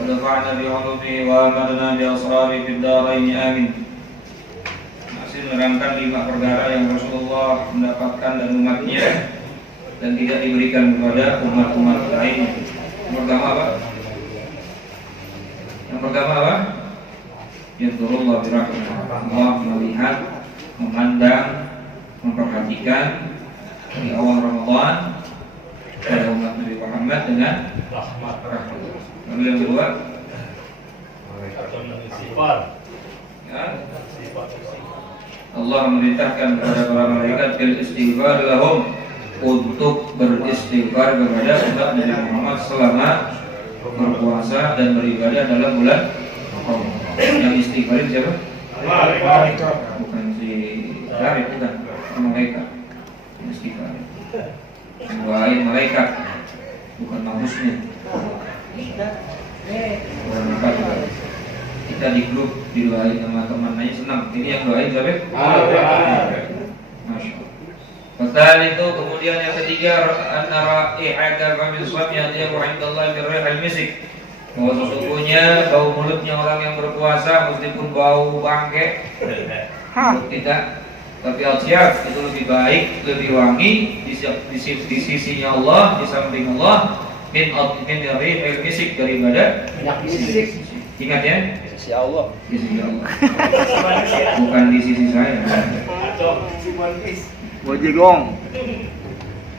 ونفعنا بعلومه وأمرنا بأسراره في الدارين آمين. Masih menerangkan 5 perkara yang Rasulullah mendapatkan dan umatnya dan tidak diberikan kepada umat-umat lain. Yang pertama apa? Yanzurullah birahmah. Allah melihat, memandang, memperhatikan di awal Ramadan pada umat Nabi Muhammad dengan rahmat. Lalu yang kedua, Allah memerintahkan kepada para malaikat bil istighfar lahum, untuk beristighfar kepada umat Nabi Muhammad selama berpuasa dan beribadah dalam bulan Ramadan. Yang istighfarin siapa? Malaikat. Bukan si Zarif, bukan malaikat. Yang istighfarin doain malaikat, bukan manusia. Kita di grup didoain sama teman-temannya senang. Ini yang doain siapa? Masya Allah. Pasal itu kemudian yang ketiga, an-nara i'ada famil swab yang dia wa'indallahi birrihal misik. Bahwa sesungguhnya bau mulutnya orang yang berpuasa meskipun bau bangke tidak, tapi al-siyaf itu lebih baik, lebih wangi di sisinya Allah, di samping Allah min rihal misik, daripada misik. Ingat ya, di sisi Allah, di sisi Allah. Bukan di sisi saya. Bojigong.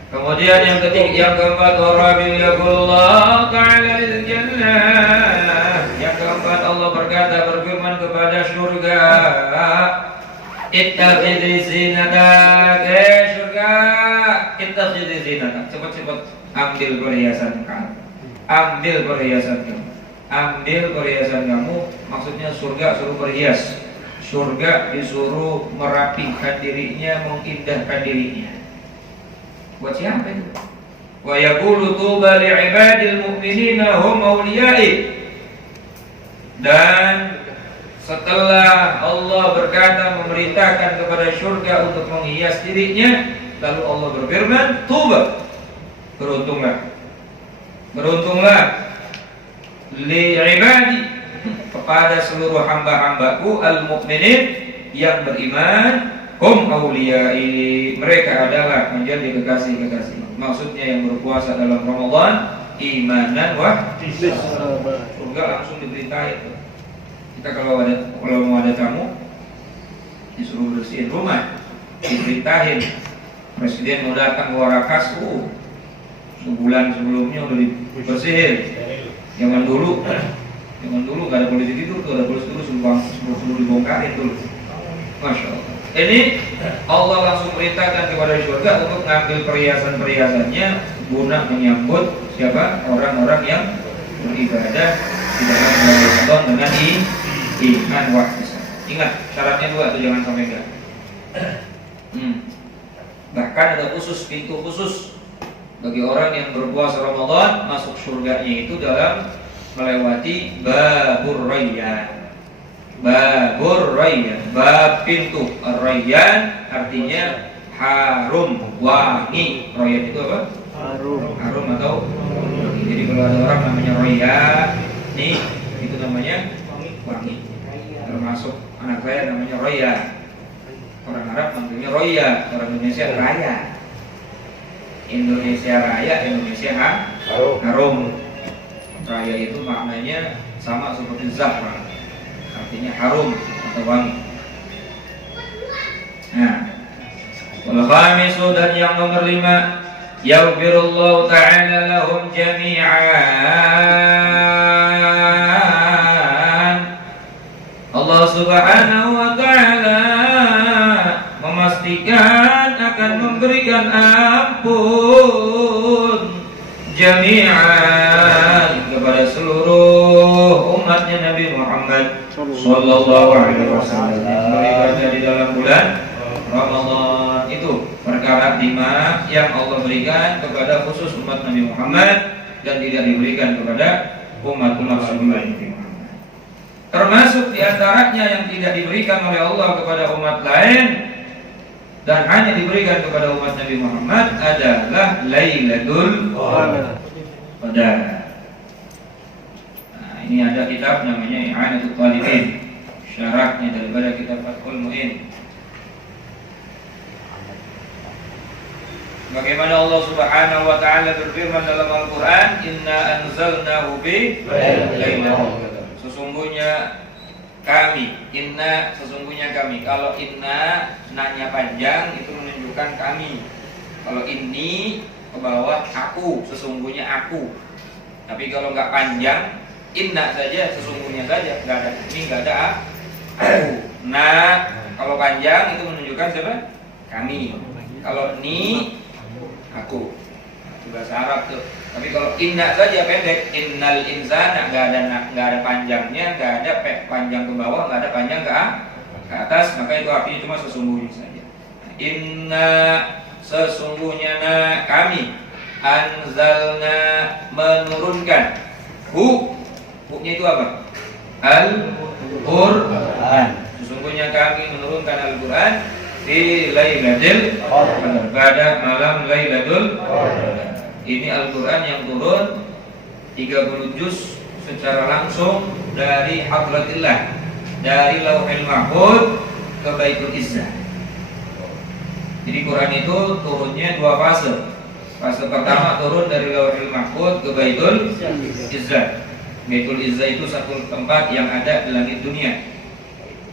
Kemudian yang ketiga, yang keempat, Rabbil yaqulullah ta'ala lil jannah. Yang keempat, Allah berkata, berfirman kepada surga, ittakhidhi zinatak, surga, ittakhidhi zinatak. Cepat-cepat ambil perhiasan kamu. Ambil perhiasan kamu. Ambil perhiasan kamu. Maksudnya surga suruh berhias. Surga disuruh merapikan dirinya, mengindahkan dirinya. Buat siapa itu? Wa yaqulu tuba li'ibadil mu'minina hum awliya'i. Dan setelah Allah berkata, memerintahkan kepada surga untuk menghias dirinya, lalu Allah berfirman, tuba, beruntunglah, beruntunglah li'ibadi, kepada seluruh hamba-hambaku al-mu'minin yang beriman, hum awliyai, mereka adalah menjadi kekasih-kekasih. Maksudnya yang berpuasa dalam Ramadan imanan wa ihtisaban. Surga langsung diberitahin. Kita kalau mau ada tamu disuruh bersihin rumah, diberitahin presiden mau datang ke Warakas, sebulan sebelumnya udah dibersihin. Zaman dulu nggak ada polisi tidur tuh, ada polisi tidur suruh dibongkarin tuh. Masya Allah. Ini Allah langsung perintahkan kepada surga untuk mengambil perhiasan-perhiasannya guna menyambut siapa? Orang-orang yang beribadah di dalam bulan Ramadan dengan iman wa ihtisaban. Ingat, syaratnya 2 tuh, jangan sampai enggak. Bahkan ada khusus, pintu khusus bagi orang yang berpuasa Ramadan, masuk surganya itu dalam melewati babur rayyan. Babur rayyan, bab pintu. Rayyan artinya harum, wangi. Rayyan itu apa? Harum atau wangi. Jadi kalau ada orang namanya Rayyan, nih itu namanya wangi. Termasuk anak saya namanya Rayyan. Orang Arab manggilnya Roya, orang Indonesia Raya. Indonesia Raya, Indonesia harum. Raya itu maknanya sama seperti zahra, artinya harum atau wangi. Nah, wal khamisu, dan yang nomor 5, yaghfirullahu ta'ala lahum jami'an. Allah Subhanahu wa ta'ala memastikan akan memberikan ampun jami'an kepada seluruh umatnya Nabi Muhammad sallallahu alaihi wasallam beribadah di dalam bulan Ramadan. Itu perkara 5 yang Allah berikan kepada khusus umat Nabi Muhammad dan tidak diberikan kepada umat-umat sebelumnya. Termasuk diantaranya yang tidak diberikan oleh Allah kepada umat lain dan hanya diberikan kepada umat Nabi Muhammad adalah Lailatul Qadar. Nah, ini ada kitab namanya I'anatul Talibin, syarahnya daripada kitab Fathul Mu'in. Bagaimana Allah Subhanahu wa taala berfirman dalam Al-Qur'an, "Inna anzalnahu fi lailatul qadar." Sesungguhnya kami, inna sesungguhnya kami. Kalau inna nanya panjang itu menunjukkan kami. Kalau ini ke bawah aku, sesungguhnya aku. Tapi kalau nggak panjang, inna saja sesungguhnya saja, nggak ada ini, nggak ada aku. Nah, kalau panjang itu menunjukkan siapa? Kami. Kalau ni aku. Itu bahasa Arab tuh. Tapi kalau inna saja pendek, innal insana nggak ada panjangnya, nggak ada panjang ke bawah, nggak ada panjang ke atas, maka itu artinya cuma sesungguhnya saja. Inna sesungguhnya kami anzalna menurunkan hu-nya itu apa? Al-Qur'an. Sesungguhnya kami menurunkan Al-Qur'an di Lailatul Qadar, pada malam Lailatul Qadar. Ini Al-Qur'an yang turun 30 juz secara langsung dari Hadratillah, dari Lauhil Mahfuz ke Baitul Izzah. Jadi Quran itu turunnya dua fase. Fase pertama turun dari Lauhil Mahfuz ke Baitul Izzah. Baitul Izzah itu satu tempat yang ada di langit dunia.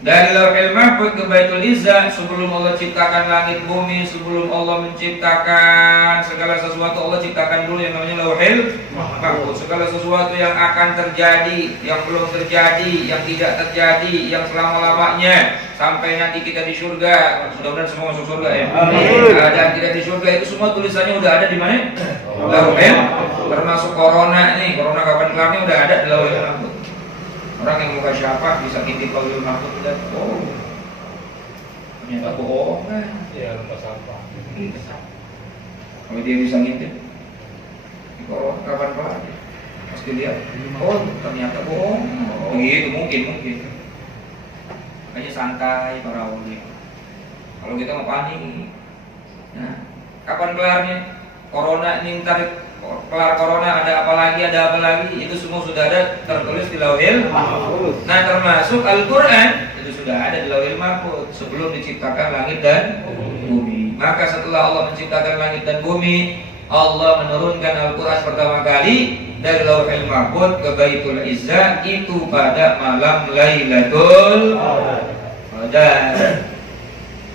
Dari Lauhil Mahfuz ke Baitul Izzah, sebelum Allah ciptakan langit bumi, sebelum Allah menciptakan segala sesuatu, Allah ciptakan dulu yang namanya Lauhil Mahfuz. Segala sesuatu yang akan terjadi, yang belum terjadi, yang tidak terjadi, yang selama-lamanya, sampai nanti kita di surga. Mudah-mudahan semua masuk surga ya. Dan kita di surga itu semua tulisannya udah ada di mana? Lauhil. Termasuk corona nih, corona kapan kelarnya udah ada di Lauhil Mahfuz. Orang yang muka syafah bisa ngintip Lauhil Mahfuz tidak bohong. Ternyata bohong kan? Iya, lupa sampah. Kalau dia bisa ngintip, corona kapan kelarnya? Pasti lihat. Oh, ternyata bohong. Begitu mungkin. Makanya santai para ulama. Kalau kita mau panik, nah, kapan kelarnya? Corona ini ntar kelar corona ada apa lagi, itu semua sudah ada tertulis di Lauhil Mahfuz. Nah, termasuk Al-Qur'an itu sudah ada di Lauhil Mahfuz sebelum diciptakan langit dan bumi. Maka setelah Allah menciptakan langit dan bumi, Allah menurunkan Al-Qur'an pertama kali dari Lauhil Mahfuz ke Baitul Izzah itu pada malam Lailatul Qadar.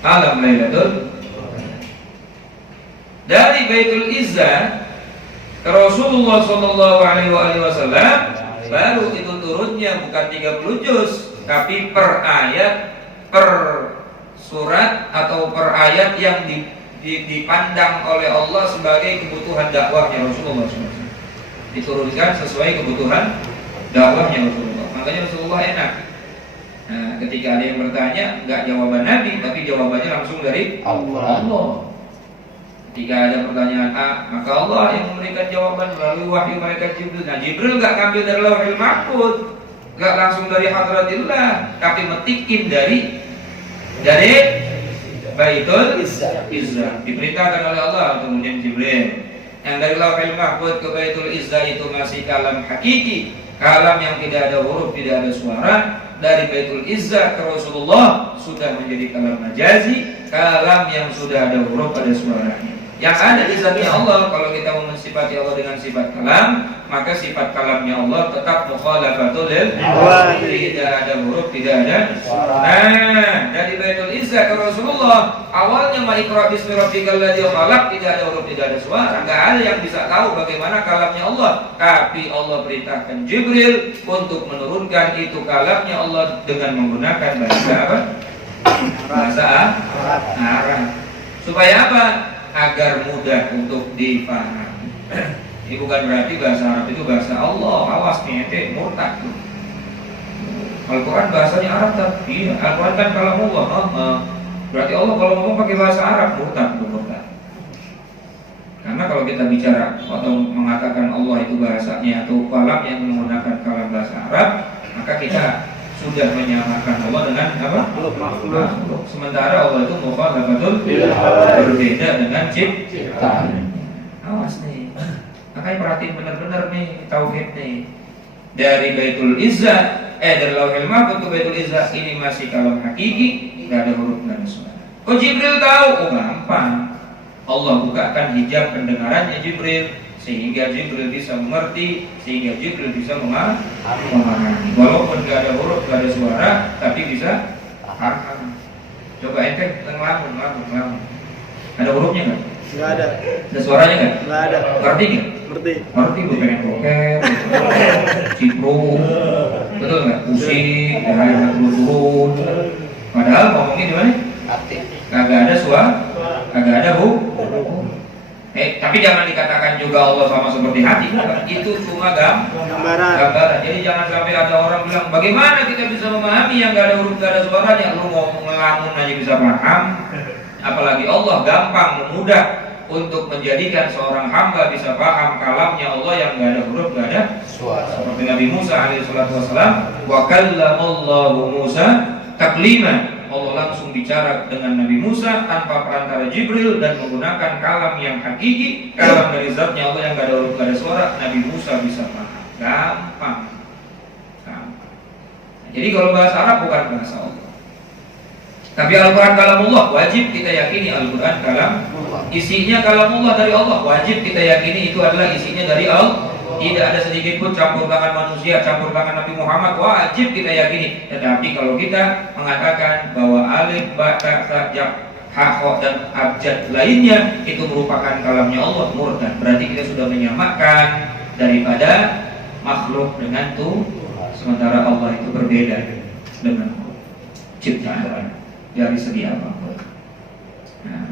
Malam Lailatul Qadar. Dari Baitul Izzah ke Rasulullah Shallallahu Alaihi Wasallam baru itu turunnya bukan 30 juz, tapi per ayat, per surat atau per ayat yang dipandang oleh Allah sebagai kebutuhan dakwahnya Rasulullah SAW. Diturunkan sesuai kebutuhan dakwahnya Rasulullah. Makanya Rasulullah enak. Nah, ketika ada yang bertanya, nggak jawaban Nabi, tapi jawabannya langsung dari Allah. Ketika ada pertanyaan maka Allah yang memberikan jawaban melalui wahyu malaikat Jibril. Nah, Jibril nggak ngambil dari Lauhil Mahfuz, nggak langsung dari Hadratillah, tapi metikin dari Baitul Izzah. Diperintahkan oleh Allah kemudian Jibril. Yang dari Lauhil Mahfuz ke Baitul Izzah itu masih kalam hakiki, kalam yang tidak ada huruf, tidak ada suara. Dari Baitul Izzah ke Rasulullah sudah menjadi kalam majazi, kalam yang sudah ada huruf, ada suaranya. Yang ada di zatnya Allah. Kalau kita mau mensifati Allah dengan sifat kalam, maka sifat kalamnya Allah tetap mukhalafatul lil, tidak ada huruf, tidak ada suara. Nah, dari Baitul Izzah ke Rasulullah, awalnya ma'ikra bismi rabbikal ladzi khalaq, tidak ada huruf, tidak ada suara. Enggak ada yang bisa tahu bagaimana kalamnya Allah. Tapi Allah perintahkan Jibril untuk menurunkan itu kalamnya Allah dengan menggunakan bahasa apa? Bahasa Arab. Supaya apa? Agar mudah untuk dipahami. Ini bukan berarti bahasa Arab itu bahasa Allah. Awas ente murtad. Al-Quran bahasanya Arab tapi Al-Quran kan kalamullah. Berarti Allah kalau ngomong pakai bahasa Arab murtad. Karena kalau kita bicara atau mengatakan Allah itu bahasanya atau kalam yang menggunakan kalam bahasa Arab, maka kita sudah menyamakan Allah dengan apa? Makhluk. Sementara Allah itu mukhalafatul, berbeda dengan ciptaan. Awas nih. Makanya perhatiin benar-benar nih tauhid nih. dari Baitul Izzah, dari Lauhil Mahfuz ke Baitul Izzah ini masih kalam hakiki, nggak ada huruf, nggak ada suara. Kok Jibril tahu? Oh gampang. Allah bukakan hijab pendengarannya Jibril sehingga Jibril bisa mengerti, sehingga Jibril bisa memahami. Walaupun nggak ada huruf, nggak ada suara, tapi bisa paham. Coba ente ngelamun. Ada hurufnya nggak? Nggak ada. Ada suaranya nggak? Nggak ada. Ngerti nggak? Ngerti gue pengen boker, cipro, betul nggak? Pusing, turun. Padahal ngomongnya di mana? Kagak ada suara, kagak ada huruf. Tapi jangan dikatakan juga Allah sama seperti hati. Itu cuma gambaran. Jadi jangan sampai ada orang bilang, bagaimana kita bisa memahami yang gak ada huruf, gak ada suaranya? Lu ngomong ngelamun aja bisa paham. Apalagi Allah gampang, mudah untuk menjadikan seorang hamba bisa paham kalamnya Allah yang gak ada huruf, gak ada suara. Seperti Nabi Musa alaihissalam, wa kallamallahu Musa taklima. Allah langsung bicara dengan Nabi Musa tanpa perantara Jibril dan menggunakan kalam yang hakiki, kalam dari zatnya Allah yang gak ada huruf, gak ada suara. Nabi Musa bisa paham. Gampang. Jadi kalau bahasa Arab bukan bahasa Allah. Tapi Al-Quran kalamullah, wajib kita yakini Al-Quran kalam. Isinya kalamullah dari Allah, wajib kita yakini itu adalah isinya dari Allah. Tidak ada sedikit pun campur tangan manusia, campur tangan Nabi Muhammad, wajib kita yakini. Tetapi kalau kita mengatakan bahwa alif, ba, ta, ja, ha, kha, dan abjad lainnya itu merupakan kalamnya Allah, murtad. Berarti kita sudah menyamakan daripada makhluk dengan Tuhan. Sementara Allah itu berbeda dengan ciptaan dari segi apapun. Nah,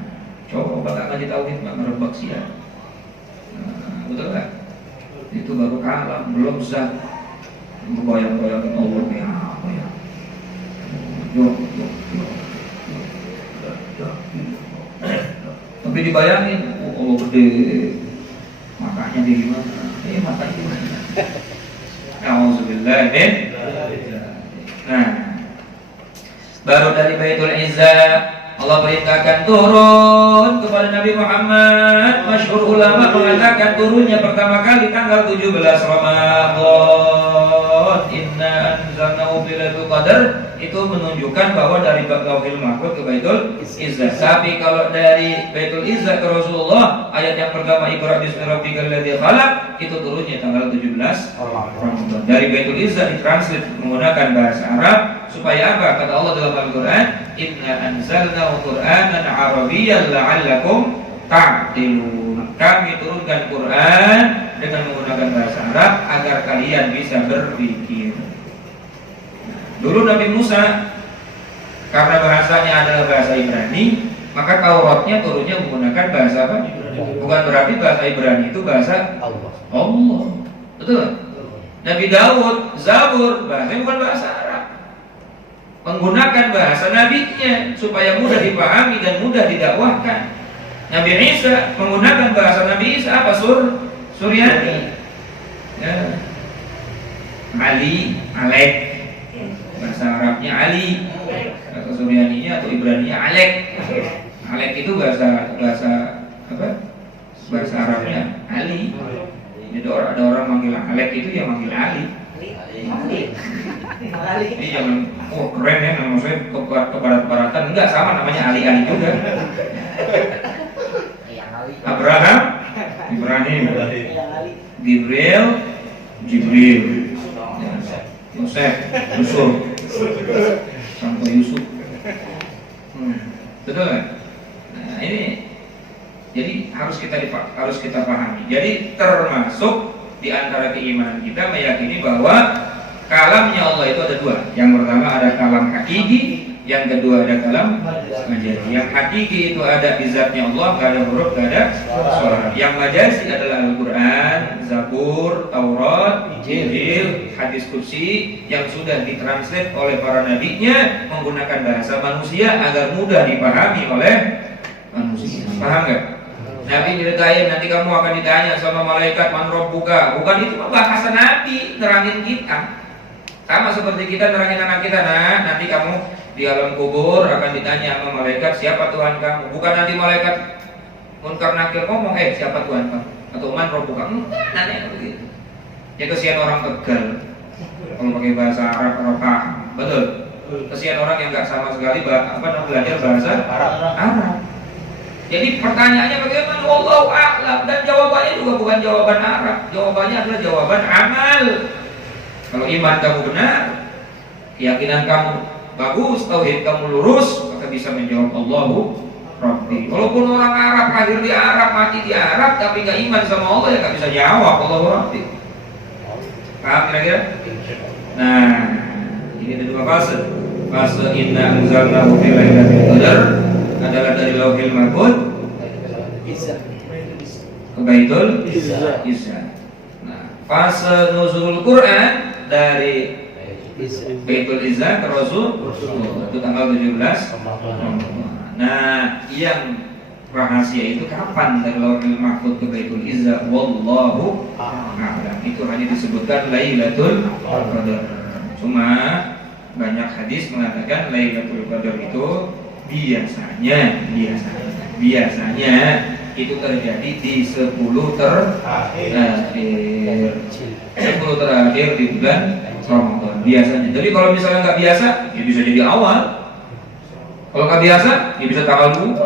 coba tak ngaji tauhid nggak merebak sih ya. Betul kan? Itu baru kalam, belum zat. Bayang-bayangin Allah kayak apa ya? Tapi dibayangin, oh Allah gede, matanya di gimana? Matanya di mana? Alhamdulillah. Nah, baru dari Baitul Izzah Allah perintahkan turun kepada Nabi Muhammad. Masyhur ulama mengatakan turunnya pertama kali tanggal 17 Ramadan. Inna anzalnahu fi lailatul qadar, itu menunjukkan bahwa dari Lauhil Mahfuz ke Baitul Izzah. Tapi kalau dari Baitul Izzah ke Rasulullah, ayat yang pertama Iqra bismi rabbikal ladzi khalaq, itu turunnya tanggal 17 Ramadan. Dari Baitul Izzah ditranslate menggunakan bahasa Arab supaya apa? Kata Allah dalam Al-Quran, Inna anzalnahu Qur'anan Arabiyyan la'allakum ta'qilun. Kami turunkan Quran dengan menggunakan bahasa Arab agar kalian bisa berpikir. Dulu Nabi Musa karena bahasanya adalah bahasa Ibrani, maka Tauratnya turunnya menggunakan bahasa apa? Bukan berarti bahasa Ibrani itu bahasa Allah. Betul? Nabi Daud, Zabur, bahasanya bukan bahasa Arab. Menggunakan bahasa nabinya supaya mudah dipahami dan mudah didakwahkan. Nabi Isa menggunakan bahasa Nabi Isa apa? Suryani. Ya. Ali, Alek. Bahasa Arabnya Ali. Bahasa Suryaninya atau Ibraninya Alek. Alek itu bahasa apa? Bahasa Arabnya Ali. Jadi ada orang manggil Alek itu ya manggil Ali. Ini jangan, oh keren ya nama saya ke barat-baratan. Enggak, sama namanya Ali-Ali juga. Abraham, Ibrahim, Jibril, Yosef, Yusuf, sampai Yusuf. Betul kan? Nah ini jadi harus kita pahami. Jadi termasuk di antara keimanan kita meyakini bahwa kalamnya Allah itu ada dua. Yang pertama ada kalam hakiki, yang kedua ada kalam majazi. Yang hakiki itu ada di zatnya Allah, gak ada huruf, gak ada suara. Yang majazi adalah Al-Quran, Zabur, Taurat, Injil, hadis qudsi yang sudah ditranslate oleh para nabinya menggunakan bahasa manusia agar mudah dipahami oleh manusia. Paham gak? Nabi diritain, nanti kamu akan ditanya sama malaikat man rabbuka. Bukan itu bahasa Nabi nerangin kita. Sama seperti kita nerangin anak kita, nah nanti kamu di alam kubur akan ditanya sama malaikat siapa Tuhan kamu. Bukan nanti malaikat munkar nakir ngomong siapa Tuhan kamu atau man rabbuka. Nanya begitu. Ya kesian orang Tegal. Kalau pakai bahasa Arab orang paham, betul. Kesian orang yang nggak sama sekali belajar bahasa Arab. Jadi pertanyaannya bagaimana? Wallahu a'lam, dan jawabannya juga bukan jawaban Arab. Jawabannya adalah jawaban amal. Kalau iman kamu benar, keyakinan kamu bagus, tauhid kamu lurus, maka bisa menjawab Allahu Rabbi. Walaupun orang Arab lahir di Arab, mati di Arab, tapi nggak iman sama Allah, ya nggak bisa jawab Allahu Rabbi. Paham kira-kira? Nah, ini ada dua fase. Fase inna anzalnahu fi lailatul qadar adalah dari Lauhil Mahfuz ke Baitul Izzah. Nah, fase nuzulul Quran dari Baitul Izzah ke Rasul itu tanggal 17. Nah, yang rahasia itu kapan dari Lauhil Mahfuz ke Baitul Izzah? Wallahu a'lam. Itu hanya disebutkan Lailatul Qadar. Cuma banyak hadis mengatakan Lailatul Qadar itu biasanya itu terjadi di 10 terakhir di bulan Ramadan biasanya. Jadi kalau misalnya nggak biasa, ya bisa jadi awal. Kalau nggak biasa, ya bisa tanggal 2.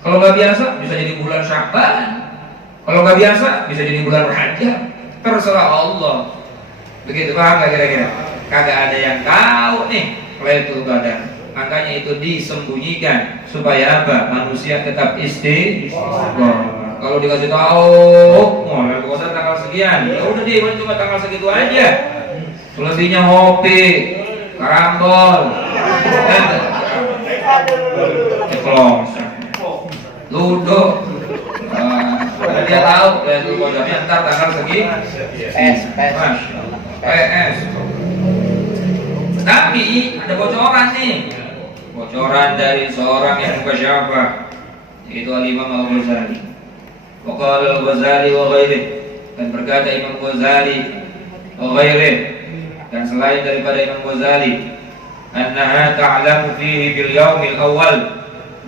Kalau nggak biasa, bisa jadi bulan Sya'ban. Kalau nggak biasa, bisa jadi bulan Rajab. Terserah Allah. Begitu, paham nggak kira-kira? Kagak ada yang tahu nih Lailatul Qadar. Makanya itu disembunyikan supaya apa? Manusia tetap istiqomah. Kalau dikasih tahu, Lailatul Qadar tanggal sekian, ya udah deh, cuma tanggal segitu aja. Selebihnya hobi, karambol, ludo. Dia tahu Lailatul Qadarnya ntar tanggal segitu. PS. Tapi ada bocoran nih. Bocoran dari seorang yang mukasyafah, yaitu Al-Imam Al-Ghazali. Waqala Al-Ghazali wa ghairihi, dan berkata Imam Ghazali wa ghairihi, dan selain daripada Imam Ghazali, annaha ta'lamu fihi bil yaumil awal,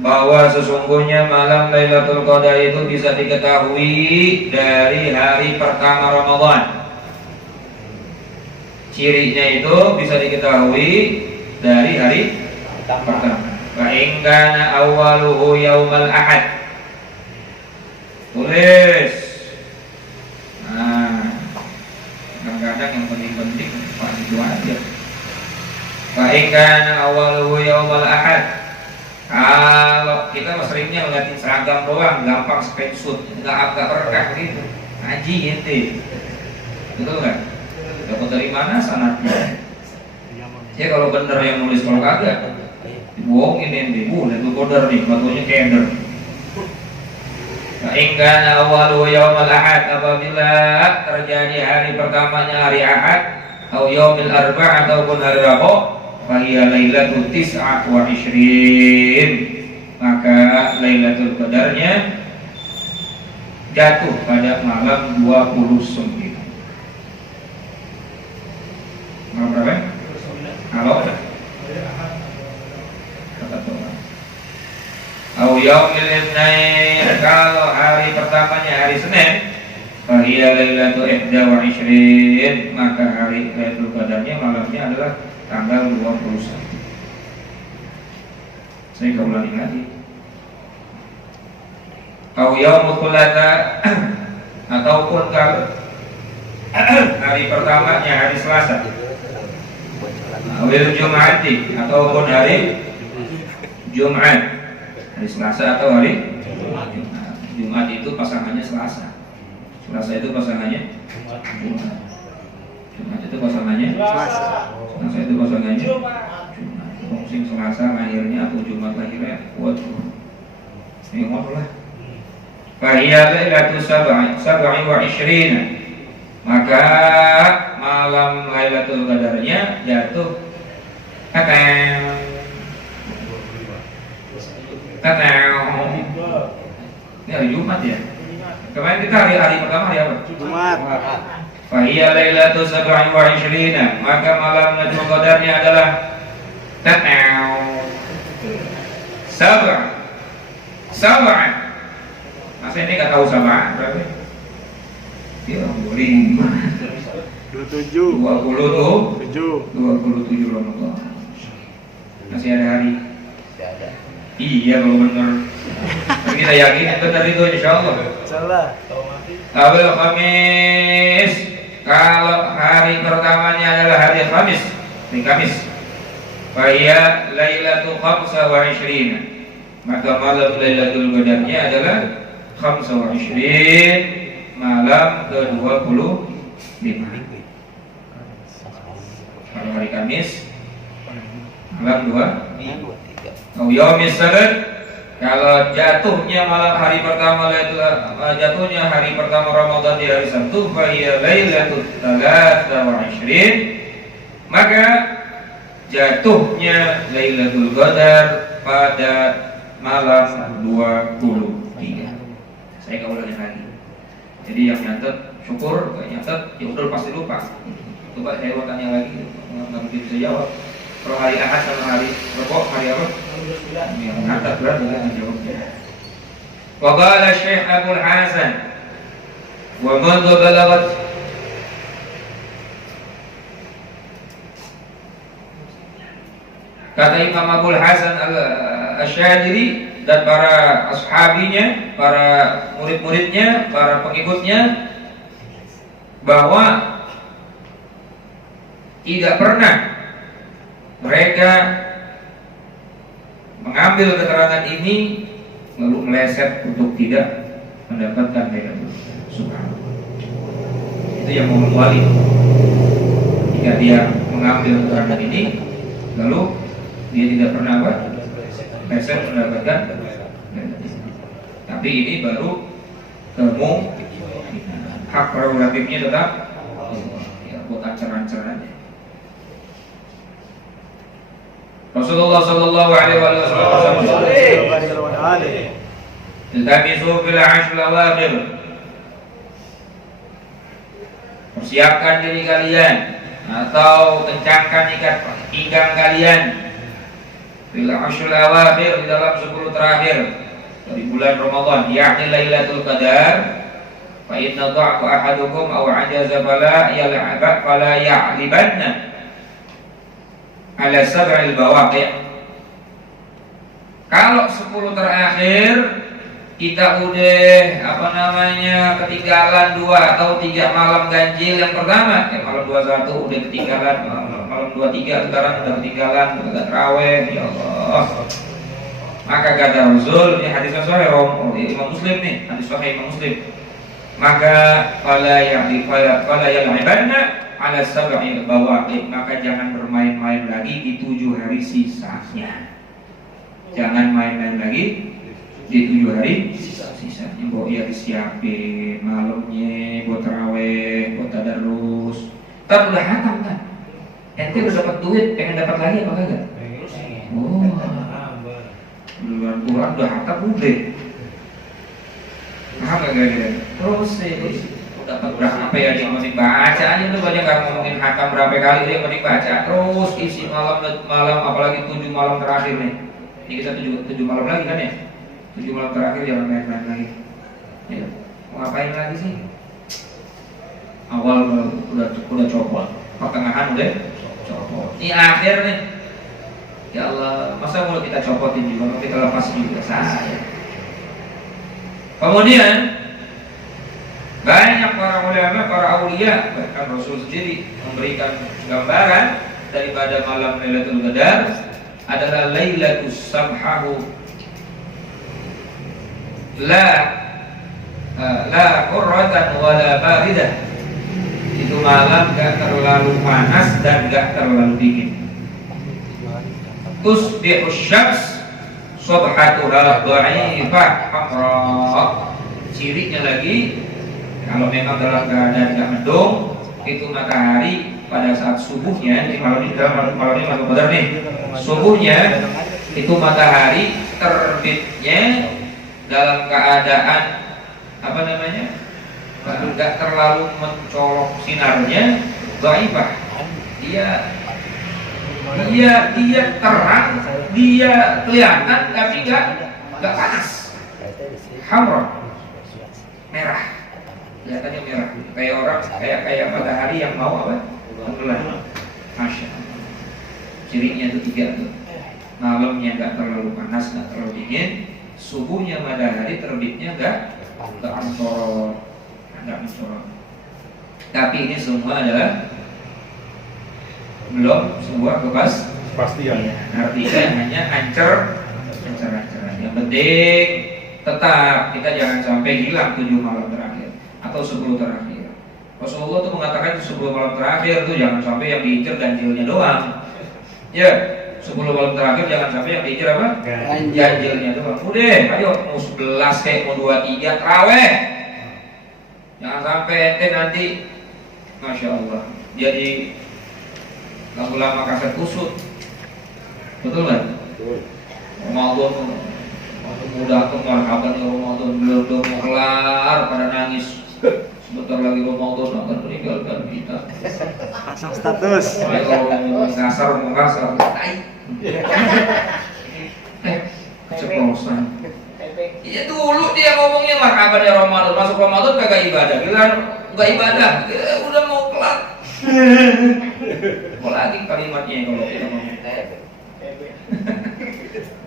bahwa sesungguhnya malam Lailatul Qadar itu bisa diketahui dari hari pertama Ramadan. Cirinya itu bisa diketahui dari hari pertama. Wa in kana awwaluhu yaumal ahad. Tulis. Nah, kadang-kadang yang penting-penting pas itu aja. Wa in kana awwaluhu yaumal ahad. Kalau kita seringnya ngeliatin seragam doang, gampang screenshot, agak berkah gitu. Ngaji gitu. Betul nggak? Dapat dari mana sanadnya? Ya kalau bener yang nulis, kalau kagak dibohongin ente. Lailatul Qadar nih, batunya keder. Fa in kana awwalu yaumal ahad, apabila terjadi hari pertamanya hari Ahad, atau yaumil arba' ataupun hari Rabu, fa hiya lailatul 29, maka Lailatul Qadarnya jatuh pada malam 29. Malam berapa? Halo? Kata Tuhan. Au yaumil itsnain, kalau hari pertamanya hari Senin, fa hiya lailatul 21, maka hari Lailatul Qadarnya malamnya adalah tanggal 21. Saya ulangi lagi. Au yaumul tsulatsa, ataupun kalau hari pertamanya hari Selasa, awal Jum'ati, ataupun hari Jumat, hari Selasa atau hari Jumat. Jumat itu pasangannya Selasa. Selasa itu pasangannya Jumat. Jumat itu pasangannya Selasa. Selasa itu pasangannya Jumat. Fungsi Selasa lahirnya atau Jumat lahirnya, waduh, tengok lah. Fahiyya lailatul 27, maka malam Lailatul Qadarnya jatuh ini hari Jumat ya. Kemarin kita hari pertama hari apa? Jumat. Fahiyya lailatul 27, maka malam Lailatul Qadarnya adalah sab'a. Masa ini nggak tahu sama berarti? Ya, boleh. 27 Ramadan. Masih ada hari. Iya kalau benar. Tapi kita yakin benar itu insyaallah. Insyaallah. Awal Kamis. Kalau hari pertamanya adalah hari Kamis, Faya Lailatul 25. Maka malam Lailatul Qadarnya adalah 25, malam ke-25. Kalau hari Kamis malam 2. Oh, Yaumis Sabat. Kalau jatuhnya malam hari pertama jatuhnya hari pertama Ramadan di hari Sabtu, faya Lailatul 23, maka jatuhnya Lailatul Qadar pada malam 23. Saya nggak ulangi lagi. Jadi yang nyatet syukur, nggak nyatet ya udah pasti lupa. Coba saya tanya lagi, nggak mungkin bisa jawab. Kalau hari Ahad sama hari Rabu, hari apa? Yang nyatet berarti nggak menjawabnya. Wa qala Syekh Abdul Hasan wa man balagat kata Imam Abdul Hasan Al-Asyadili dan para ashabinya, para murid-muridnya, para pengikutnya, bahwa tidak pernah mereka mengambil keterangan ini lalu meleset untuk tidak mendapatkan Lailatul Subhanallah. Itu yang Muhammad Wali. Jika dia mengambil keterangan ini lalu dia tidak pernah meleset mendapatkan Lailatul. Tapi ini baru hak prerogatifnya tetap ya, buat acara-acaranya. Rasulullah sallallahu alaihi wasallam iltamisu fil ashr al-awakhir, persiapkan diri kalian atau kencangkan ikat pinggang kalian fil ashr al-awakhir, di dalam 10 terakhir dari bulan Ramadan, yakni Lailatul Qadar. Fa inna dha'fa ahadukum aw ajaza fala ya'libanna ala sab'il bawaqi'. Kalau 10 terakhir kita udah ketinggalan 2 atau 3 malam ganjil yang pertama, malam 21 udah ketinggalan, malam 23 sekarang udah ketinggalan, udah tarawih, ya Allah. Maka kata Rasul, ini hadis sahih Imam Muslim nih, hadis sahih Imam Muslim. Maka fala yal'ibanna ala sab'il bawaqi, maka jangan bermain-main lagi di 7 hari sisanya. Jangan main-main lagi di 7 hari sisanya. Mbok ya disiapin malamnya buat tarawih, buat tadarus. Tapi udah hatam kan? Ente udah dapat duit, pengen dapat lagi apa kagak? Oh, bulan Quran udah hatam udah. Paham gak kira-kira? Terus dapat berapa ya yang penting baca aja tuh, banyak kan ngomongin hatam berapa kali, dia yang penting baca terus isi malam apalagi 7 malam terakhir nih. Ini kita 7 malam lagi kan ya? 7 malam terakhir jangan main-main lagi. Ya, mau ngapain lagi sih? Awal udah copot, pertengahan udah copot. Ini akhir nih. Ya Allah, masa mau kita copotin juga, mau kita lepas juga saya. Kemudian banyak para ulama, para aulia, bahkan Rasul sendiri memberikan gambaran daripada malam Lailatul Qadar adalah Lailatus Samhahu la qurratan wala baridah. Itu malam gak terlalu panas dan gak terlalu dingin. Tusbihus syams subhatuha dha'ifah hamra. Cirinya lagi, kalau memang dalam keadaan tidak mendung, itu matahari pada saat subuhnya, ini malam ini masuk Qadar nih. Subuhnya itu matahari terbitnya dalam keadaan enggak terlalu mencolok sinarnya, dhaifah. Dia terang, dia kelihatan tapi enggak panas. Hamra, merah. kelihatannya merah, kayak orang kayak matahari yang mau apa? Tenggelam. Masya Allah. Cirinya itu 3 tuh. Malamnya nggak terlalu panas, nggak terlalu dingin. Subuhnya matahari terbitnya nggak mencorot, Tapi ini semua adalah belum sebuah kepastian. Artinya hanya ancer-anceran. Yang penting tetap kita jangan sampai hilang 7 malam terakhir atau 10 terakhir. Rasulullah tuh mengatakan 10 malam terakhir tuh jangan sampai yang diincer ganjilnya doang. Ya, 10 malam terakhir jangan sampai yang diincer apa? Ganjilnya doang. Udah, ayo mau 11 kayak mau 23 taraweh. Jangan sampai ente nanti, Masya Allah, jadi lama kaset kusut. Betul kan? Ramadan mudah marhaban ya Ramadan, belum mau kelar pada nangis. Sebentar lagi Ramadan akan meninggalkan kita. Pasang status. Kalau mau kasar. Keceplosan. Iya dulu dia ngomongnya marhaban ya Ramadan, masuk Ramadan kagak ibadah. Giliran enggak ibadah, udah mau kelar. Mau lagi kalimatnya kalau kita ngomong.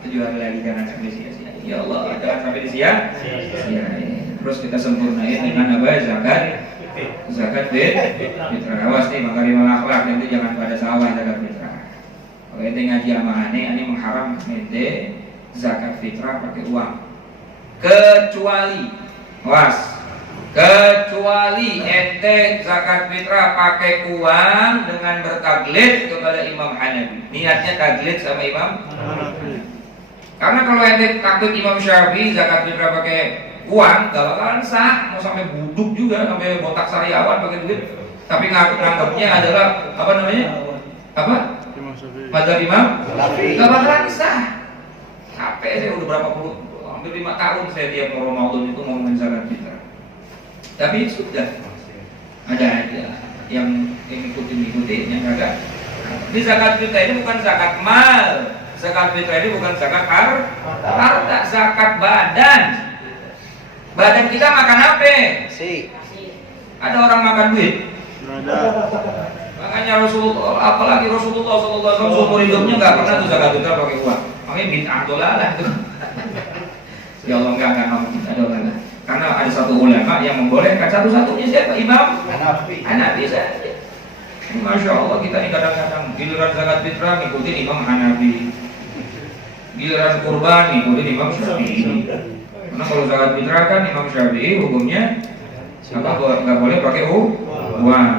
Tujuan lagi jangan sampai sia-sia. Ya Allah, jangan sampai sia-sia. Terus kita sempurnain dengan apa? Zakat fitrah. Awas nih makarimul akhlak, nanti jangan pada salah zakat fitrah. Kalau ente ngaji sama ini mengharam ente zakat fitrah pakai uang. Kecuali ente zakat fitrah pakai uang dengan bertaglid kepada Imam Hanafi. Niatnya taglid sama Imam Hanafi. Karena kalau ente takut Imam Syafi'i zakat fitrah pakai uang, gak bakalan sah. Mau sampai buduk juga, sampai botak sariawan pakai duit. Tapi nganggapnya adalah apa namanya? Apa? Mazhab Imam Syafi'i. Gak bakalan sah. Capek saya udah berapa puluh, hampir 5 tahun saya tiap Ramadan itu ngomongin zakat fitrah. Tapi sudah ada aja yang ikutin yang kagak. Di zakat fitrah ini bukan zakat mal. Zakat fitrah ini bukan zakat harta, zakat badan. Badan kita makan apa? Ada orang makan duit? Makanya Rasulullah, apalagi Rasulullah SAW seumur hidupnya nggak pernah tuh zakat fitrah pakai uang. Makanya bid'ah dolalah tuh. Ya Allah nggak ngomong kita dolalah. Karena ada satu ulama yang membolehkan, satu-satunya siapa? Imam Hanafi saja. Masya Allah kita ini kadang-kadang giliran zakat fitrah ngikutin Imam Hanafi, giliran kurban ngikutin Imam Syafi'i. Karena kalau zakat fitrah kan Imam Syafi'i hukumnya apa? Nggak boleh pakai uang.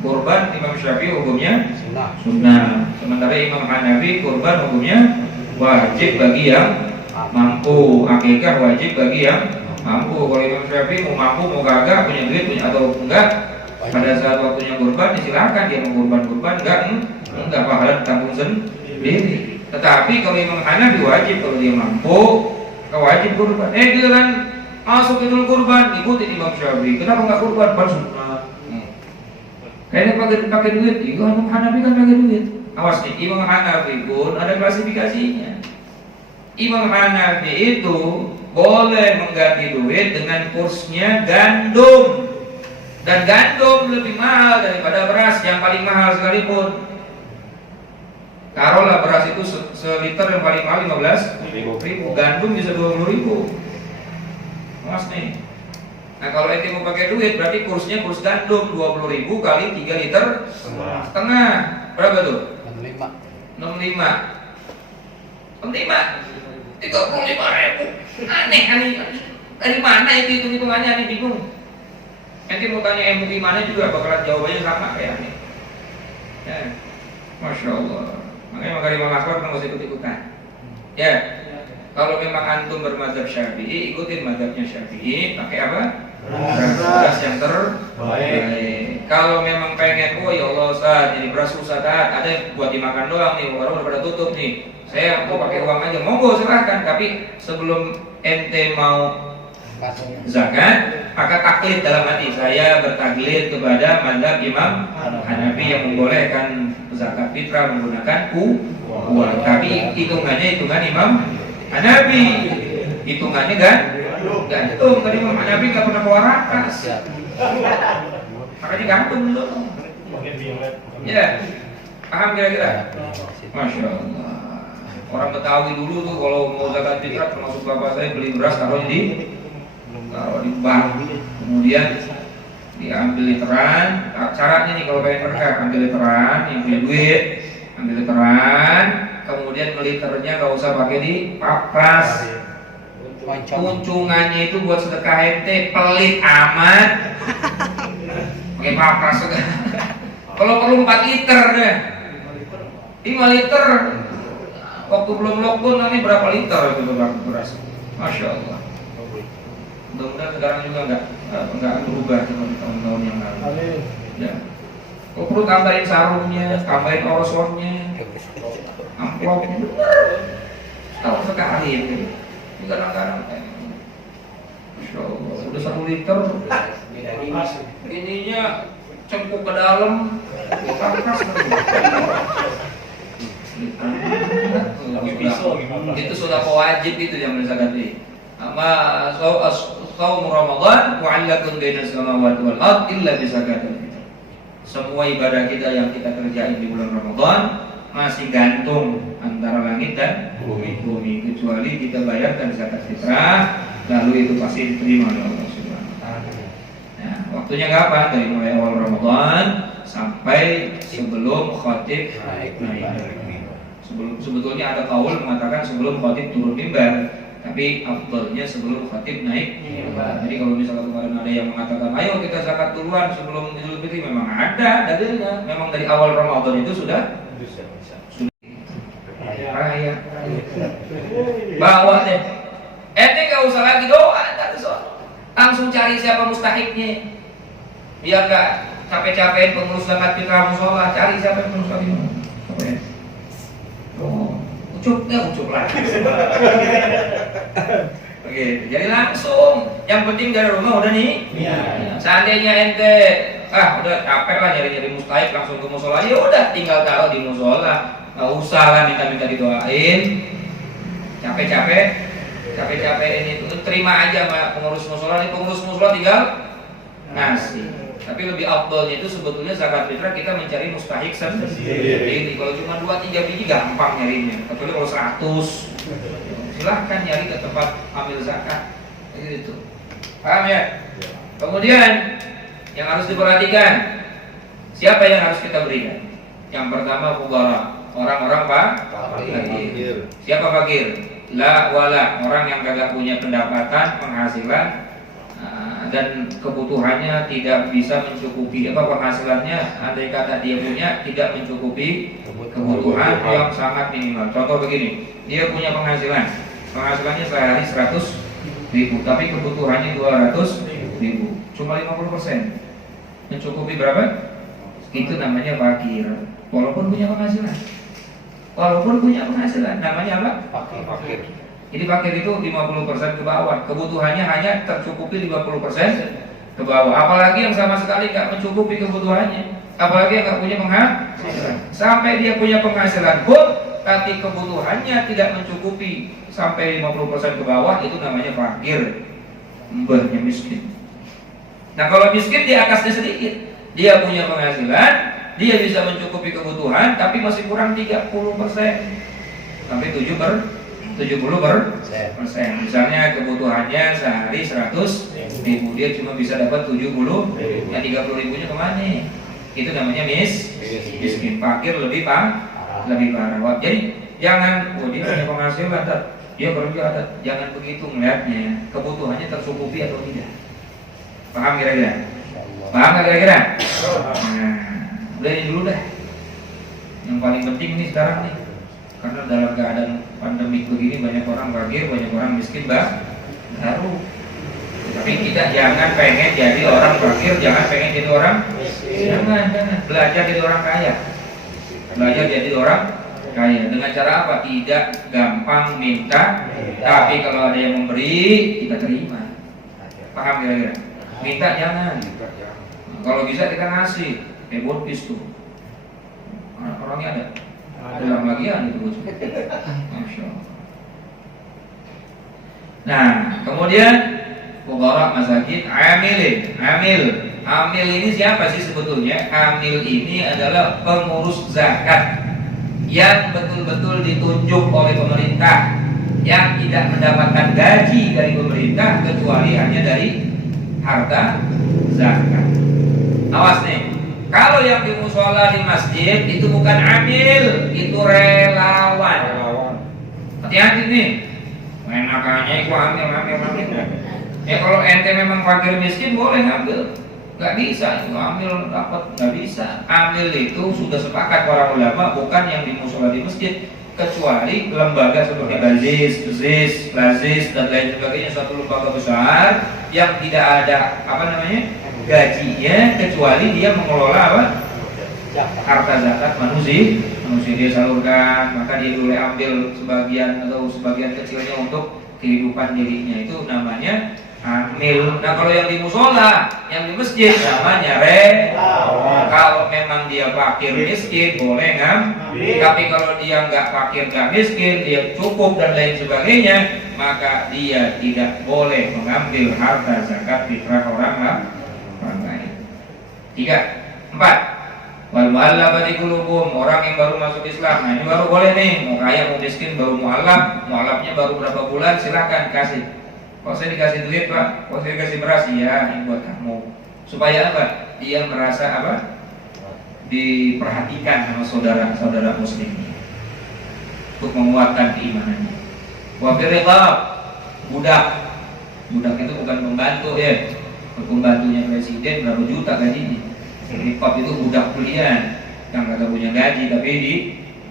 Kurban Imam Syafi'i hukumnya sunnah. Sementara Imam Hanafi kurban hukumnya wajib bagi yang mampu, akikah wajib bagi yang mampu. Kalau Imam Syafi'i mau mampu, mau kagak, punya duit, punya atau enggak, pada saat waktunya kurban, silakan dia mau kurban, enggak pahala ditanggung sendiri. Tetapi kalau Imam Hanafi wajib, kalau dia mampu, wajib kurban. Giliran masuk Idul Kurban, ikutin Imam Syafi'i. Kenapa enggak kurban? Pas sunnah. Kayaknya pakai duit, Imam Hanafi kan pakai duit. Awas nih, Imam Hanafi pun ada klasifikasinya. Imam Hanafi itu boleh mengganti duit dengan kursnya gandum. Dan gandum lebih mahal daripada beras yang paling mahal sekalipun. Taruhlah beras itu seliter yang paling mahal 15.000, gandum bisa 20.000. Mas nih. Nah kalau ente mau pakai duit berarti kursnya kurs gandum 20.000 kali 3 liter setengah. Berapa tuh? 65. 35.000. Aneh. Dari mana itu hitung-hitungannya, aneh bingung. Nanti mau tanya MUI mana juga bakalan jawabannya sama kayak aneh. Ya. Masya Allah. Makanya makarimul akhlak nggak usah ikut-ikutan. Ya. Kalau memang antum bermadzhab Syafi'i, ikutin madzhabnya Syafi'i, pakai apa? Beras yang terbaik. Kalau memang pengen, oh ya Allah Ustaz, jadi beras Ustaz, ada yang buat dimakan doang nih, warung udah pada tutup nih. Saya mau pakai uang aja, monggo silahkan. Tapi sebelum ente mau zakat, maka taklid dalam hati saya bertaklid kepada mazhab Imam Hanafi yang membolehkan zakat fitrah menggunakan uang. Tapi hitungannya hitungan Imam Hanafi, hitungannya Gantung tadi Nabi nggak pernah bawa rakas. Makanya gantung tuh. Ya, paham kira-kira? Masya Allah. Orang Betawi dulu tuh kalau mau zakat fitrah, termasuk bapak saya beli beras taruh di bank, kemudian diambil literan. Caranya nih kalau pengen berkah, ambil literan, yang punya duit, ambil literan, kemudian meliternya nggak usah pakai di papras. Kuncungannya itu buat sedekah ente, pelit amat. Pakai papras juga. Kalau perlu 4 liter deh, 5 liter. Waktu belum lockdown nanti berapa liter itu beras? Masya Allah. Mudah-mudahan sekarang juga nggak berubah seperti tahun-tahun yang lalu. Ya. Kalau perlu tambahin sarungnya, tambahin orosonnya, amplopnya, tahu sekali itu. Ini kadang-kadang, Masya Allah, udah 1 liter, ininya cengkuk ke dalam, pangkas itu sudah wajib itu yang zakat ini. Ama saum Ramadan mu'allaqun bainas samawati wal ard illa bi zakatil fitr. Semua ibadah kita yang kita kerjain di bulan Ramadan masih gantung antara langit dan bumi kecuali kita bayarkan zakat fitrah, lalu itu pasti diterima oleh Allah Subhanahu wa taala. Nah, waktunya kapan? Dari mulai awal Ramadan sampai sebelum khatib naik. Sebetulnya ada kaul mengatakan sebelum khatib turun mimbar, tapi afdalnya sebelum khatib naik mimbar. Jadi kalau misalnya kemarin ada yang mengatakan ayo kita zakat duluan sebelum Idul Fitri, memang ada dalilnya. Memang dari awal Ramadan itu sudah raya. Bawa deh. Nggak usah lagi doa, langsung cari siapa mustahiknya. Biar nggak capek-capekin pengurus zakat fitrah musola, cari siapa yang pengurus zakat. Ucup lagi. Oke, jadi langsung. Yang penting dari rumah udah nih. Seandainya ente udah capek lah nyari-nyari mustahik langsung ke musola, ya udah tinggal taruh di musola. Nggak usah lah minta-minta didoain. Capek-capekin itu terima aja sama pengurus musola. Nih pengurus musola tinggal ngasih. Tapi lebih afdalnya itu sebetulnya zakat fitrah kita mencari mustahik sendiri. Kalau cuma 2-3 biji gampang nyarinya. Kecuali kalau 100, silahkan nyari ke tempat ambil zakat. Gitu. Paham ya? Kemudian yang harus diperhatikan, siapa yang harus kita berikan? Yang pertama fuqara, orang-orang fakir. Siapa fakir? La wala, orang yang kagak punya pendapatan, penghasilan, dan kebutuhannya tidak bisa mencukupi penghasilannya, andai kata dia punya tidak mencukupi kebutuhan yang sangat minimal. Contoh begini, dia punya penghasilannya sehari 100.000, tapi kebutuhannya 200.000, cuma 50%. Mencukupi berapa? Itu namanya fakir. Walaupun punya penghasilan, namanya apa? Fakir. Jadi fakir itu 50% ke bawah, kebutuhannya hanya tercukupi 50% ke bawah. Apalagi yang sama sekali nggak mencukupi kebutuhannya, apalagi yang nggak punya penghasilan. Sampai dia punya penghasilan pun, tapi kebutuhannya tidak mencukupi sampai 50% ke bawah, itu namanya fakir, mbahnya miskin. Nah kalau miskin di atasnya sedikit, dia punya penghasilan, dia bisa mencukupi kebutuhan, tapi masih kurang 30%, sampai 70%. Misalnya kebutuhannya sehari 100.000, dia cuma bisa dapat 70, yang 30.000-nya kemana? Itu namanya miskin. Fakir lebih parah. Jadi jangan, dia punya penghasilan, dia kerja, jangan begitu melihatnya. Kebutuhannya tercukupi atau tidak? Paham kira-kira? Paham nggak kira-kira? Nah, udah ini dulu dah. Yang paling penting nih sekarang nih. Karena dalam keadaan pandemi begini banyak orang fakir, banyak orang miskin baru. Tapi kita jangan pengen jadi orang fakir, jangan pengen jadi orang jangan. Belajar jadi orang kaya. Belajar jadi orang kaya. Dengan cara apa? Tidak gampang minta, tapi kalau ada yang memberi, kita terima. Paham kira-kira? Minta jangan. Kalau bisa kita ngasih. Botpis tuh. Orangnya ada. Dalam bagian itu, Masya Allah. Nah, kemudian fuqara, masakin, amilin. Amil ini siapa sih sebetulnya? Amil ini adalah pengurus zakat yang betul-betul ditunjuk oleh pemerintah, yang tidak mendapatkan gaji dari pemerintah kecuali hanya dari harta zakat. Awas nih, kalau yang di musola di masjid itu bukan amil, itu relawan. Hati-hati nih, enakannya itu amil. Kalau ente memang fakir miskin boleh ngambil, nggak bisa itu amil dapat, nggak bisa. Amil itu sudah sepakat para ulama bukan yang di musola di masjid, kecuali lembaga seperti Bazis, dan lain sebagainya, suatu lembaga besar yang tidak ada gajinya, kecuali dia mengelola harta zakat manusia dia salurkan, maka dia boleh ambil sebagian kecilnya untuk kehidupan dirinya, itu namanya amil. Nah kalau yang di musola, yang di masjid namanya relawan. Kalau memang dia fakir miskin boleh ngambil, tapi kalau dia nggak fakir nggak miskin, dia cukup dan lain sebagainya, maka dia tidak boleh mengambil harta zakat fitrah orang lain. 3, 4. Wal mu'allafati qulubuhum, orang yang baru masuk Islam. Nah ini baru boleh nih, mau kaya mau miskin baru mu'allafnya baru berapa bulan, silahkan kasih. Kalau saya dikasih duit Pak, kalau saya dikasih beras, ya ini buat kamu. Supaya apa? Dia merasa diperhatikan sama saudara-saudara muslim untuk menguatkan keimanannya. Wa firqab, budak itu bukan pembantu ya. Pembantunya presiden berapa juta gajinya. Firqab itu budak kuliah yang kagak punya gaji tapi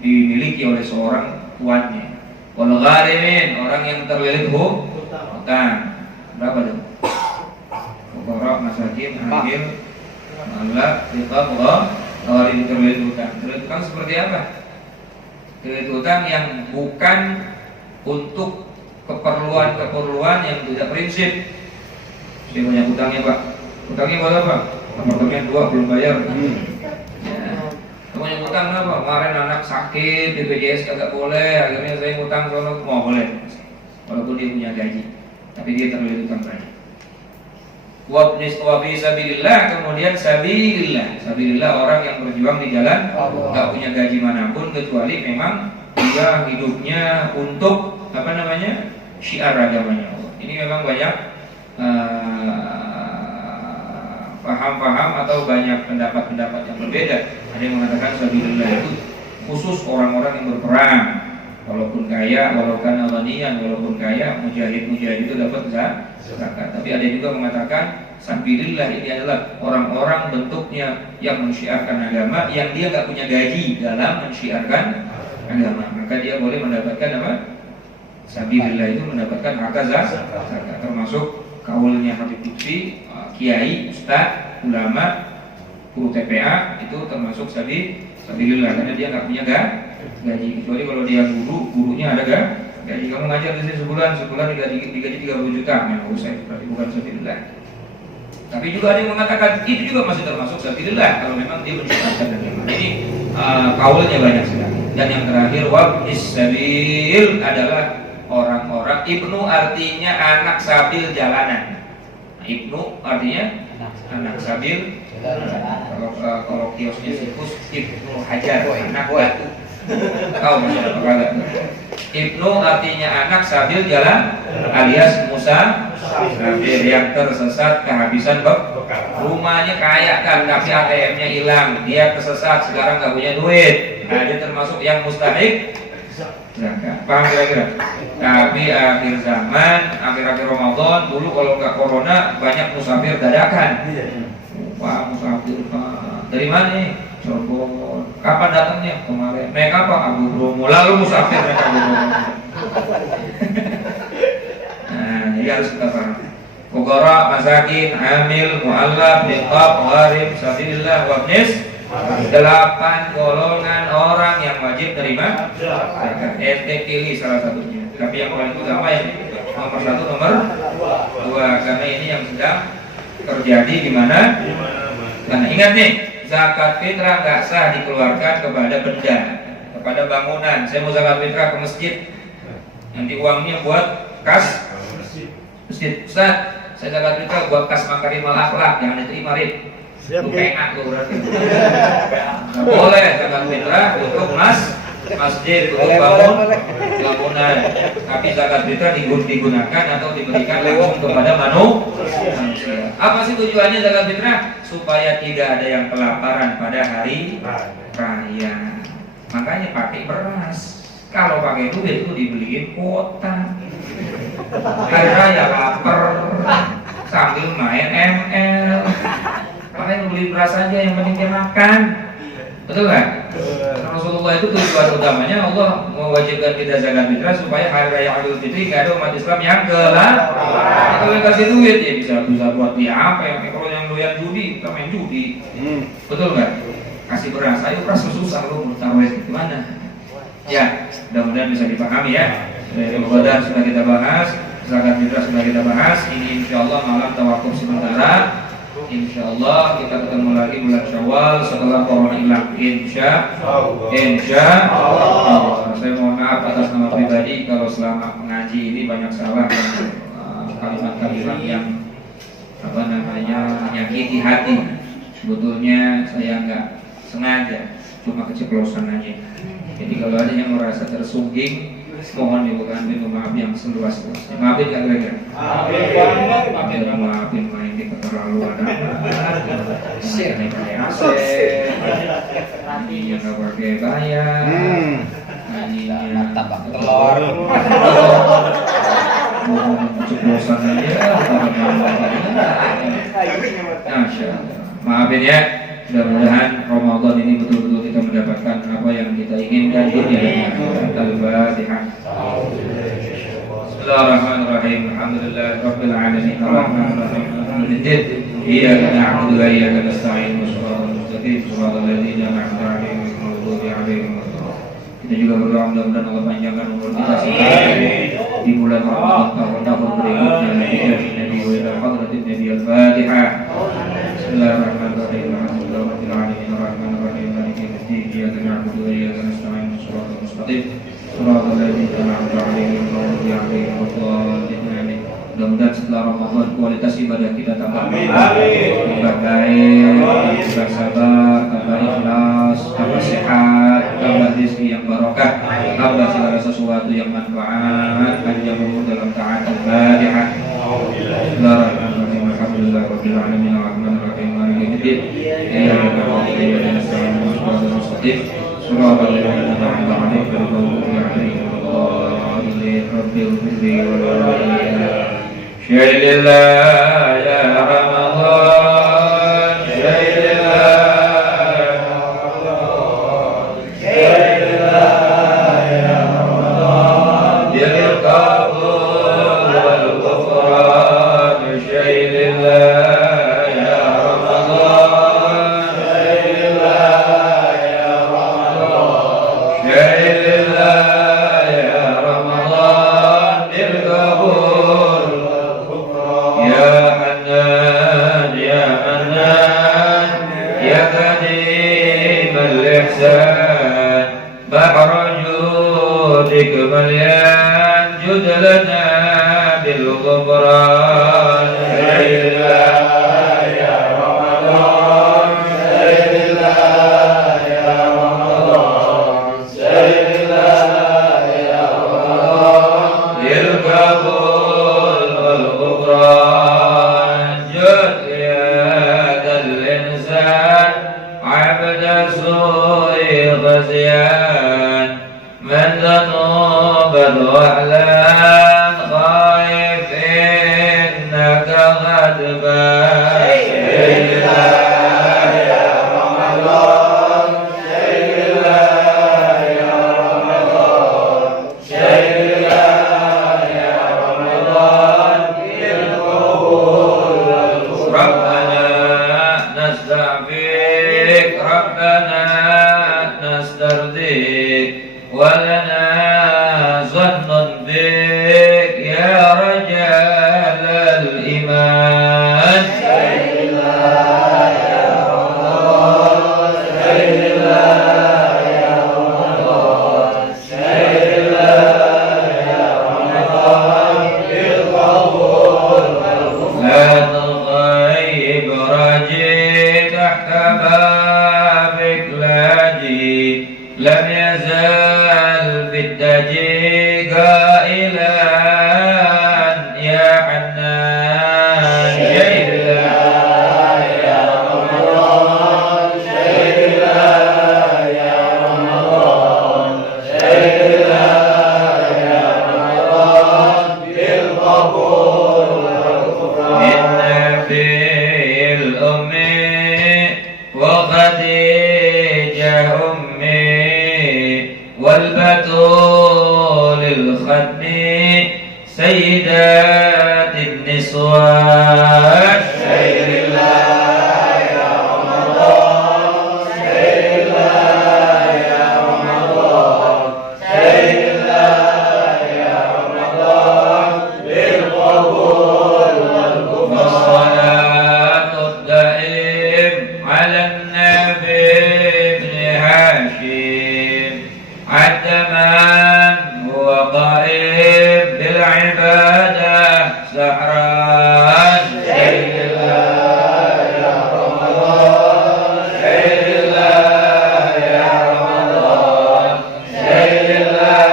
dimiliki oleh seorang tuannya. Wal gharimin, orang yang terlilit utang. Berapa dong? Fuqara, masakin, amil, malak, riqab, gharim, terlilit utang. Terlilit utang seperti apa? Terlilit utang yang bukan untuk keperluan yang tidak prinsip. Saya punya utangnya Pak. Utangnya buat apa? Apartemen 2 belum bayar. Punya utang apa? Kemarin anak sakit, BPJS kagak boleh, akhirnya saya utang kalau mau boleh. Walaupun dia punya gaji, tapi dia terlilit utang banyak. Wa fi sabilillah, kemudian sabilillah orang yang berjuang di jalan enggak punya gaji manapun kecuali memang dia hidupnya untuk syiar agamanya Allah. Ini memang banyak paham-paham atau banyak pendapat-pendapat yang berbeda. Ada yang mengatakan sabilillah itu khusus orang-orang yang berperang, walaupun kaya, walaupun kaya, mujahid itu dapat zakat. Tapi ada juga mengatakan sabilillah ini adalah orang-orang bentuknya yang mensyiarkan agama, yang dia nggak punya gaji dalam mensyiarkan agama, maka dia boleh mendapatkan sabilillah itu mendapatkan harta zakat, termasuk kaulnya Habib Lutfi, kiai, ustaz, ulama, guru TPA, itu termasuk sabilillah karena dia nggak punya gaji, kecuali kalau dia gurunya ada gaji. Kamu ngajar di sini sebulan digaji 30 juta, nah usai berarti bukan sabilillah. Tapi juga ada yang mengatakan itu juga masih termasuk sabilillah kalau memang dia menjalankan agama. Ini kaulnya banyak sekali. Dan yang terakhir wabnis sabil adalah orang-orang, ibnu artinya anak sabil jalanan. Ibnu artinya anak sabil. Kalau kiosnya sikus Ibnu Hajar, anak batu. Tahu maksudnya apa kagak? Ibnu artinya anak sabil jalan, alias Musa sabil yang tersesat kehabisan rumahnya kaya kan, tapi ATM-nya hilang, dia tersesat sekarang nggak punya duit. Nah, dia termasuk yang mustahik zakat. Paham kira-kira? Tapi akhir zaman, akhir-akhir Ramadan, dulu kalau nggak corona banyak musafir dadakan. Pak musafir Pak, dari mana nih? Cirebon. Kapan datangnya? Kemarin. Naik apa? Abu Bromo. Lalu musafir naik Abu Bromo. Nah, ini harus kita paham. Fuqara, masakin, amil, mu'allaf, riqab, gharib, sabilillah, wabnis. 8 golongan orang yang wajib terima zakat. Ente pilih salah satunya. Tapi yang paling utama ya nomor 1, nomor 2, karena ini yang sedang terjadi di mana? Karena ingat nih, zakat fitrah nggak sah dikeluarkan kepada benda, kepada bangunan. Saya mau zakat fitrah ke masjid, nanti uangnya buat kas masjid. Ustaz, saya zakat fitrah buat kas makarimal akhlak, jangan diterima Rit. Siap, Lu Ki. PA tuh berarti. Nggak boleh zakat fitrah untuk masjid, untuk bangun bangunan. Tapi zakat fitrah digunakan atau diberikan langsung kepada manusia. Apa sih tujuannya zakat fitrah? Supaya tidak ada yang kelaparan pada hari raya. Makanya pakai beras. Kalau pakai duit itu dibeliin kuota. Hari raya lapar sambil main ML. Makanya beli beras aja, yang penting dia makan. Betul kan? Rasulullah itu tujuan utamanya Allah mewajibkan kita zakat fitrah supaya hari raya Idul Fitri nggak ada umat Islam yang kelaparan. Kalau yang kasih duit ya bisa buat dia apa ya? Kalau yang doyan judi, kita main judi. Betul nggak? Kasih beras, ayo beras susah lo mau taruh gimana? Ya, mudah-mudahan bisa dipahami ya. Dari Ramadan sudah kita bahas, zakat fitrah sudah kita bahas. Ini insya Allah malam tawakuf sementara. Insya Allah kita ketemu lagi bulan Syawal setelah corona hilang. Insya Allah. Saya mohon maaf atas nama pribadi kalau selama mengaji ini banyak salah dan kalimat-kalimat yang menyakiti hati. Sebetulnya saya nggak sengaja, cuma keceplosan aja. Jadi kalau ada yang merasa tersungging, mohon dibukakan pintu maaf yang seluas-luasnya. Maafin kan kira-kira? Maafin main di keterlaluan naik AC, yang nggak pakai bayar, yang tambah telur, ceplosan aja. Masya Allah. Maafin ya. Mudah-mudahan Ramadan ini betul-betul kita mendapatkan apa yang kita inginkan dunia dan akhirat. Al-Fatihah. Bismillahirrahmanirrahim. Alhamdulillahirabbil alamin. Arrahmanirrahim. Maliki iyyaka na'budu wa iyyaka nasta'in. Shiratal mustaqim. Shiratal ladzina an'amta 'alaihim ghairil maghdubi 'alaihim waladdallin. Kita juga berdoa mudah-mudahan Allah panjangkan umur kita sampai di bulan Ramadan tahun berikutnya. Nabi wa ila hadratin Nabi Al-Fatihah. Bismillahirrahmanirrahim. Alhamdulillahirabbil alamin. Arrahmanirrahim. Maliki yaumiddin. Iyyaka na'budu wa iyyaka nasta'in. Shiratal mustaqim. Shiratal ladzina an'amta 'alaihim ghairil maghdubi 'alaihim waladdallin. Mudah-mudahan setelah Ramadan kualitas ibadah kita tambah baik, tambah sabar, tambah ikhlas, tambah sehat, tambah rezeki yang barokah, tambah segala sesuatu yang manfaat, panjang umur dalam taat. Al-Fatihah. Bismillahirrahmanirrahim. Alhamdulillahirabbil alamin. Arrahmanirrahim. Maliki yaumiddin. Iyyaka na'budu wa iyyaka nasta'in. Shiratal mustaqim. Shiratal ladzina an'amta 'alaihim ghairil maghdubi 'alaihim waladdallin. Rabbil ighfirli wa walidayya. Syahidillah ya Ramadan, Syahidillah ya Ramadan, Syahidillah ya Ramadan, bil qabul wal ghufran. Syahidillah ya Ramadan, Syahidillah ya Ramadan, Syahidillah ya Ramadan, bil qabul. Ya Hanan, Ya Hanan, Ya Kadim al-Ihsan, Bahra judik malyan, jud lana bil ghufran. Syahidillah ya Ramadan, Syahidillah ya Ramadan, Syahidillah ya Ramadan, bil qabul wal ghufran. غزيان من ذنوب الوعلان خايف إنك غضبان. Syahidillah ya Ramadan, Syahidillah ya Ramadan, Syahidillah ya Ramadan, bil qabul wal ghufran. Rabbana nasta'fik, Rabbana نسترضيك ولنا ظن بك يا رجال الإيمان. Syahidillah ya Ramadan, Syahidillah ya Ramadan, Syahidillah ya Ramadan, bil qabul wal ghufran. لم يزال بالدجي قائلا يا حنان شهد الله يا رمضان شهد الله يا رمضان شهد الله يا رمضان بالقبول والغفران إن في الأم وخديجة أمي والبتول الختم سيدات النسوان شهد الله يا رمضان شهد الله يا رمضان شهد الله يا رمضان بالقبول والغفران والصلاة الدائم على النبي ابن هاشم عالتمام هو قائم بالعبادة سحران شهد الله يا رمضان شهد الله يا رمضان شهد الله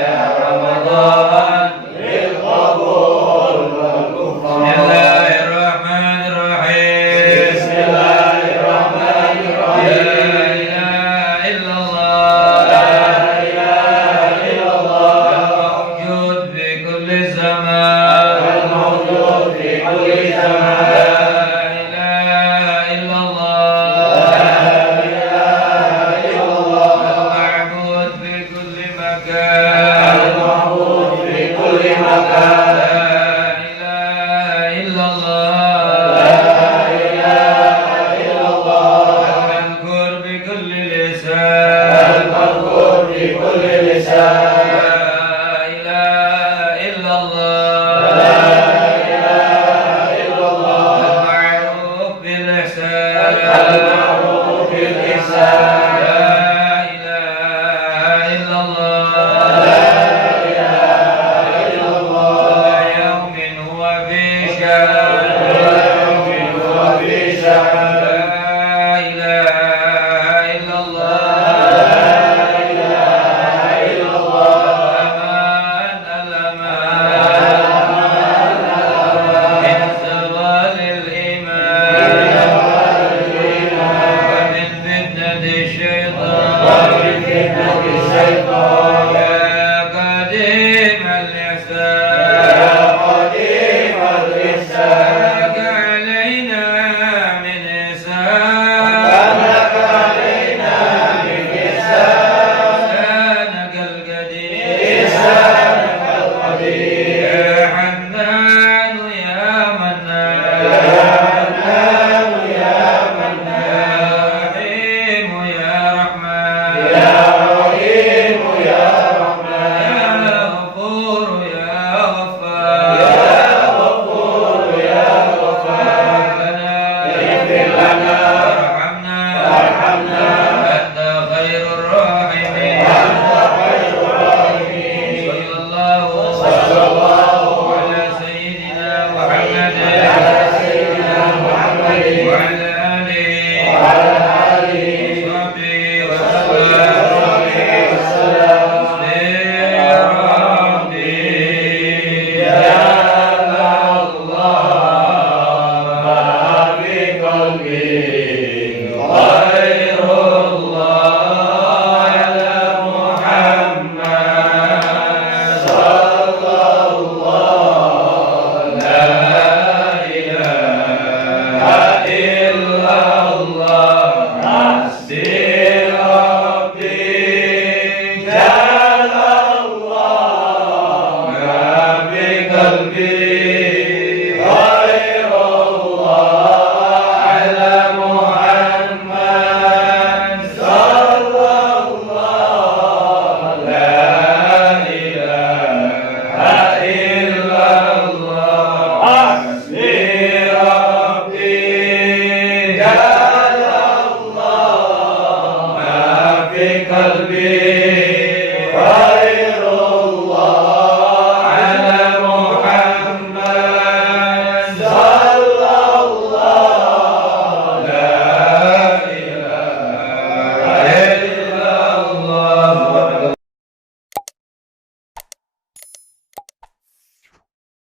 يا رمضان بالقبول والغفران بسم الله الرحمن الرحيم بسم الله الرحمن الرحيم لا إله إلا الله لا إله إلا الله الموجود في كل زمان الموجود في كل زمان لا إله إلا الله لا إله إلا الله المعبود في كل مكان المعبود في كل مكان لا إله إلا الله لا إله إلا الله المذكور بكل لسان المذكور بكل لسان لا إله إلا الله لا إله إلا الله المعروف بالإحسان المعروف بالإحسان لا إله إلا الله لا إله إلا الله يوم هو في شأن يوم هو في شأن لا إله إلا الله لا إله إلا الله الأمان من زوال الإيمان ومن فتنة الشيطان يا قديم الإحسان لك علينا من إحسان لسانك القدير يا حنان يا منان يا رحيم يا رحمن يا غفور يا غفار اغفر لنا وارحمنا أنت خير الراحمين صلى الله على سيدنا محمد وعلى آله وصحبه وسلم